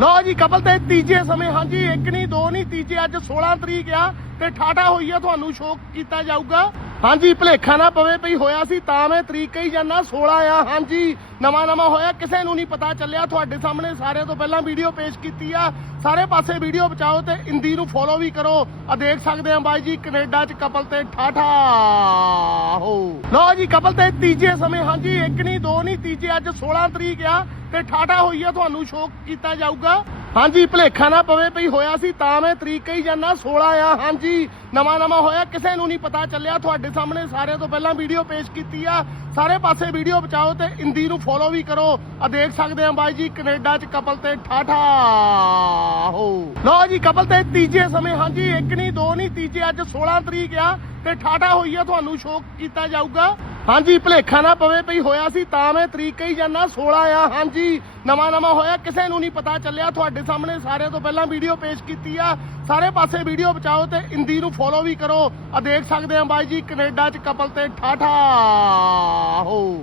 ਲਓ ਜੀ, ਕਪਲ ਤੇ ਤੀਜੇ ਸਮੇਂ, ਹਾਂਜੀ, ਇੱਕ ਨਹੀਂ, ਦੋ ਨਹੀਂ, ਤੀਜੇ ਅੱਜ 16 ਤਰੀਕ ਆ ਤੇ ਠਾਠਾ ਹੋਈ ਆ, ਤੁਹਾਨੂੰ ਸ਼ੋਅ ਕੀਤਾ ਜਾਊਗਾ। ਹਾਂਜੀ, ਭਲੇਖਾ ਨਾ ਪਵੇ ਪਈ ਹੋਇਆ ਸੀ ਤਾਂ ਮੈਂ ਤਰੀਕ ਕਹੀ ਜਾਂਦਾ 16 ਆ। ਹਾਂਜੀ, ਨਵਾਂ ਨਵਾਂ ਹੋਇਆ, ਕਿਸੇ ਨੂੰ ਨਹੀਂ ਪਤਾ ਚੱਲਿਆ। ਤੁਹਾਡੇ ਸਾਹਮਣੇ ਸਾਰਿਆਂ ਤੋਂ ਪਹਿਲਾਂ ਵੀਡੀਓ ਪੇਸ਼ ਕੀਤੀ ਆ। ਸਾਰੇ ਪਾਸੇ ਵੀਡੀਓ ਬਚਾਓ ਤੇ ਇੰਦੀ ਨੂੰ ਫੋਲੋ ਵੀ ਕਰੋ। ਆ ਦੇਖ ਸਕਦੇ ਆ ਬਾਈ ਜੀ, ਕੈਨੇਡਾ ਚ ਕਪਲ ਤੇ ਠਾਠਾ। ਹੋ। ਲਓ ਜੀ, ਕਪਲ ਤੇ ਤੀਜੇ ਸਮੇਂ, ਹਾਂਜੀ, ਇੱਕ ਨਹੀਂ ਦੋ ਨਹੀਂ ਤੀਜੇ, ਅੱਜ 16 ਤਰੀਕ ਆ ਤੇ ਠਾਠਾ ਹੋਈ ਆ, ਤੁਹਾਨੂੰ ਸ਼ੋਅ ਕੀਤਾ ਜਾਊਗਾ। ਹਾਂਜੀ, ਭਲੇਖਾ ਨਾ ਪਵੇ ਪਈ ਹੋਇਆ ਸੀ ਤਾਂ ਮੈਂ ਤਰੀਕ ਕਹੀ ਜਾਂਦਾ 16 ਆ। ਹਾਂਜੀ, ਨਵਾਂ ਨਵਾਂ ਹੋਇਆ, ਕਿਸੇ ਨੂੰ ਨਹੀਂ ਪਤਾ ਚੱਲਿਆ। ਤੁਹਾਡੇ ਸਾਹਮਣੇ ਸਾਰਿਆਂ ਤੋਂ ਪਹਿਲਾਂ ਵੀਡੀਓ ਪੇਸ਼ ਕੀਤੀ ਆ। ਸਾਰੇ ਪਾਸੇ ਵੀਡੀਓ ਬਚਾਓ ਤੇ ਇੰਦੀ ਨੂੰ ਫੋਲੋ ਵੀ ਕਰੋ। ਆ ਦੇਖ ਸਕਦੇ ਆ ਬਾਈ ਜੀ, ਕੈਨੇਡਾ ਚ ਕਪਲ ਤੇ ਠਾਠਾ। ਹੋ। ਲਓ ਜੀ, ਕਪਲ ਤੇ ਤੀਜੇ ਸਮੇਂ, ਹਾਂਜੀ, ਇੱਕ ਨਹੀਂ, ਦੋ ਨਹੀਂ, ਤੀਜੇ, ਅੱਜ 16 ਤਰੀਕ ਆ ਤੇ ਠਾਠਾ ਹੋਈ ਆ, ਤੁਹਾਨੂੰ ਸ਼ੋਅ ਕੀਤਾ ਜਾਊਗਾ। ਹਾਂਜੀ, ਭਲੇਖਾ ਨਾ ਪਵੇ ਪਈ ਹੋਇਆ ਸੀ ਤਾਂ ਮੈਂ ਤਰੀਕ ਹੀ ਜਾਂਦਾ 16 ਆ, ਹਾਂਜੀ। ਨਵਾਂ ਨਵਾਂ ਹੋਇਆ, ਕਿਸੇ ਨੂੰ ਨਹੀਂ ਪਤਾ ਚੱਲਿਆ। ਤੁਹਾਡੇ ਸਾਹਮਣੇ ਸਾਰਿਆਂ ਤੋਂ ਪਹਿਲਾਂ ਵੀਡੀਓ ਪੇਸ਼ ਕੀਤੀ ਆ। ਸਾਰੇ ਪਾਸੇ ਵੀਡੀਓ ਬਚਾਓ ਤੇ ਇੰਦੀ ਨੂੰ ਫੋਲੋ ਵੀ ਕਰੋ। ਆ ਦੇਖ ਸਕਦੇ ਆ ਬਾਈ ਜੀ, ਕੈਨੇਡਾ ਚ ਕਪਲ ਤੇ ਠਾਠਾ। ਹੋ।